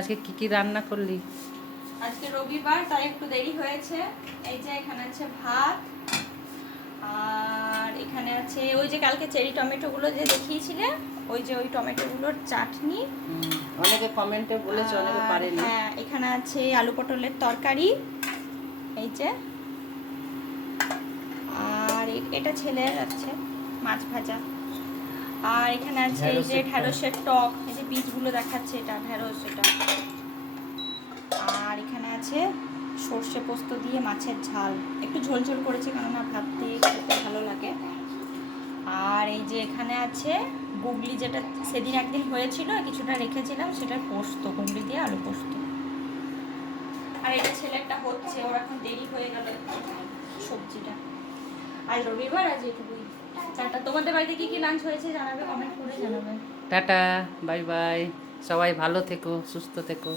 আজকে কি কি রান্না করলি? আজকে রবিবার তাই একটু দেরি হয়েছে। এই যে এখানে আছে ভাত, আর এখানে আছে ওই যে কালকে চেরি টমেটোগুলো যে দেখিয়েছিলে, ওই টমেটোগুলোর চাটনি। অনেকে কমেন্টে বলেছে, অনেকে পারেনি। হ্যাঁ, এখানে আছে আলু পটলের তরকারি, এই যে। আর এটা ছেলের আছে মাছ ভাজা। আর এখানে আছে এই যে ঢ্যাঁড়সের টক, এই যে বীজগুলো দেখাচ্ছে, এটা ঢ্যাঁড়স এটা। আর এখানে আছে সর্ষে পোস্ত দিয়ে মাছের ঝাল, একটু ঝোল ঝোল করেছি কেননা ভাত দিয়ে খেতে ভালো লাগে। আর এই যে এখানে আছে গুগলি, যেটা সেদিন একদিন হয়েছিল কিছুটা রেখেছিলাম, সেটার পোস্ত, গুগলি দিয়ে আলু পোস্ত। আর এটা ছেলেরটা হচ্ছে, ওর এখন দেরি হয়ে গেল সবজিটা। আজ রবিবার, আজ এটুকুই। টাটা। তোমাদের বাড়িতে কি কি লাঞ্চ হয়েছে জানাবে, কমেন্ট করে জানাবে। টাটা, বাই বাই, সবাই ভালো থেকো, সুস্থ থেকো।